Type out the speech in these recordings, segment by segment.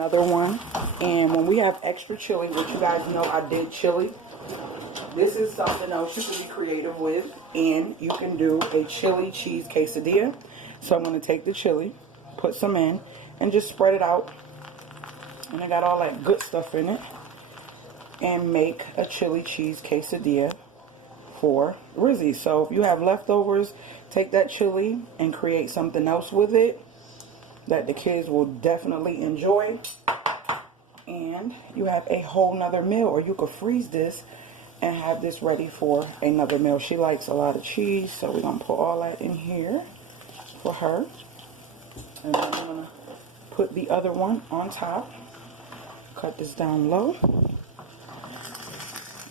another one. And when we have extra chili, which you guys know I did chili, this is something else you can be creative with. And you can do a chili cheese quesadilla. So I'm going to take the chili, put some in, and just spread it out. And I got all that good stuff in it. And make a chili cheese quesadilla for RIZZY'S. So if you have leftovers, take that chili and create something else with it that the kids will definitely enjoy. And you have a whole nother meal, or you could freeze this and have this ready for another meal. She likes a lot of cheese, so we're going to put all that in here for her. And then I'm going to put the other one on top. Cut this down low.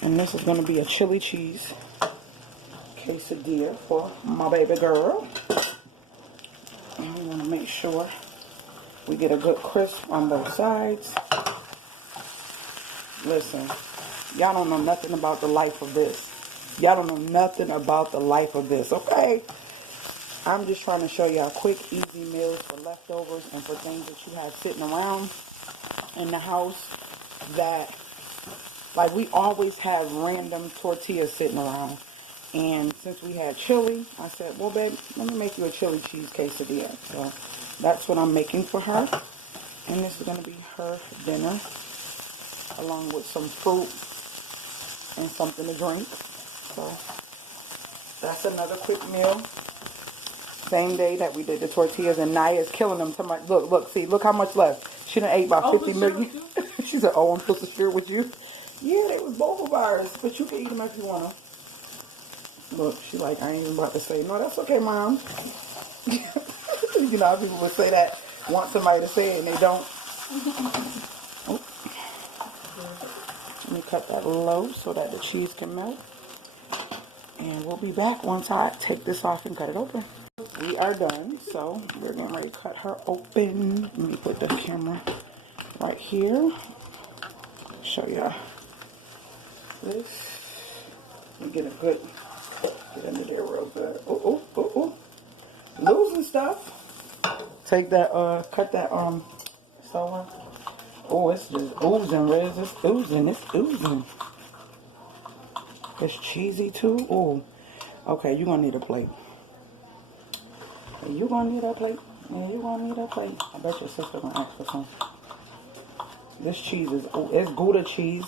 And this is going to be a chili cheese quesadilla for my baby girl. And we want to make sure we get a good crisp on both sides. Listen, y'all don't know nothing about the life of this. Y'all don't know nothing about the life of this, okay? I'm just trying to show y'all quick, easy meals for leftovers and for things that you have sitting around in the house that, like, we always have random tortillas sitting around. And since we had chili, I said, well, babe, let me make you a chili cheese quesadilla. So that's what I'm making for her. And this is going to be her dinner, along with some fruit and something to drink. So that's another quick meal. Same day that we did the tortillas, and Naya's killing them. Somebody, look, see, look how much left. She done ate about 50 million. She said, oh, I'm supposed to share with you. Yeah, they was both of ours, but you can eat them if you want them. Look, she like, I ain't even about to say, no, that's okay, Mom. You know how people would say that, want somebody to say it, and they don't. Oh. Let me cut that low so that the cheese can melt. And we'll be back once I take this off and cut it open. We are done, so we're getting ready to cut her open. Let me put the camera right here. Show y'all this. Let me get a good, get under there real good. Oh. Losing stuff. Take that, cut that, celery. Oh, it's just oozing, Riz. It's oozing. It's cheesy too. Oh, okay, you're gonna need a plate. You gonna need a plate? Yeah, you gonna need a plate. I bet your sister gonna ask for some. This cheese is, it's Gouda cheese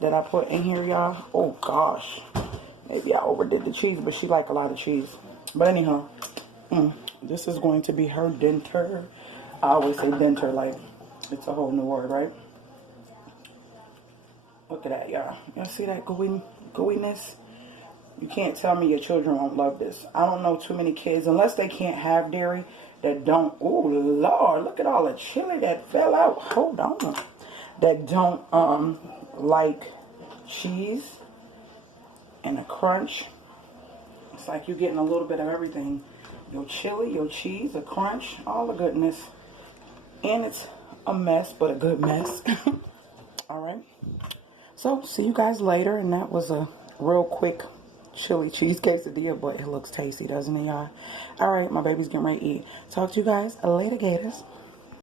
that I put in here, y'all. Oh gosh, maybe I overdid the cheese, but she like a lot of cheese. But anyhow, this is going to be her dinner. I always say dinner like it's a whole new word, right? Look at that, y'all. Y'all see that gooiness? You can't tell me your children won't love this. I don't know too many kids, unless they can't have dairy, that don't. Oh Lord, look at all the chili that fell out. Hold on. That don't like cheese and a crunch. It's like you're getting a little bit of everything. Your chili, your cheese, a crunch, all the goodness. And it's a mess, but a good mess. Alright. So, see you guys later. And that was a real quick chili cheese quesadilla, but it looks tasty, doesn't it, y'all? Alright, my baby's getting ready to eat. Talk to you guys later, Gators.